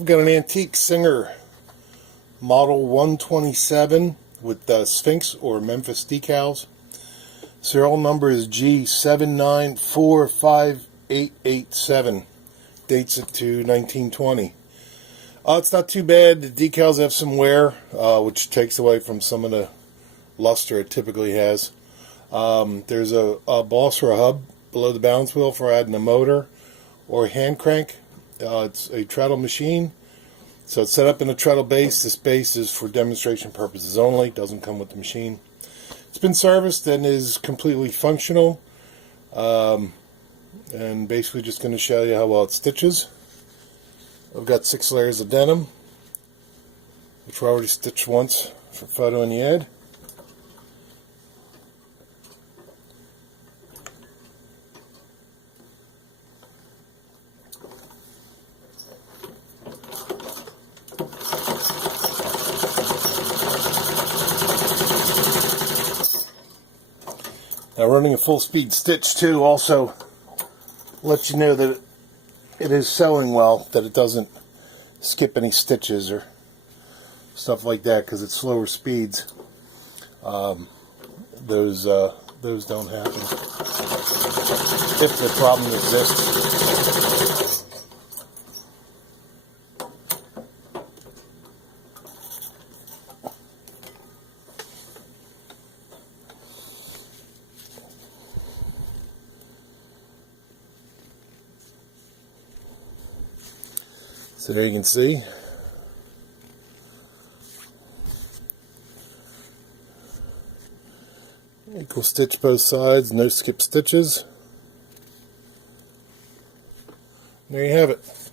I've got an antique Singer model 127 with Sphinx or Memphis decals. Serial number is G7945887. Dates it to 1920. It's not too bad. The decals have some wear, which takes away from some of the luster it typically has. There's a boss or a hub below the balance wheel for adding a motor or a hand crank. It's a treadle machine, so it's set up in a treadle base. This base is for demonstration purposes only. It doesn't come with the machine. It's been serviced and is completely functional. And basically just going to show you how well it stitches. I've got 6 layers of denim, which were already stitched once for photo in the ad. Now, running a full speed stitch too also lets you know that it is sewing well, that it doesn't skip any stitches or stuff like that, because at slower speeds those don't happen if the problem exists. So there you can see. Equal stitch both sides, no skip stitches. There you have it.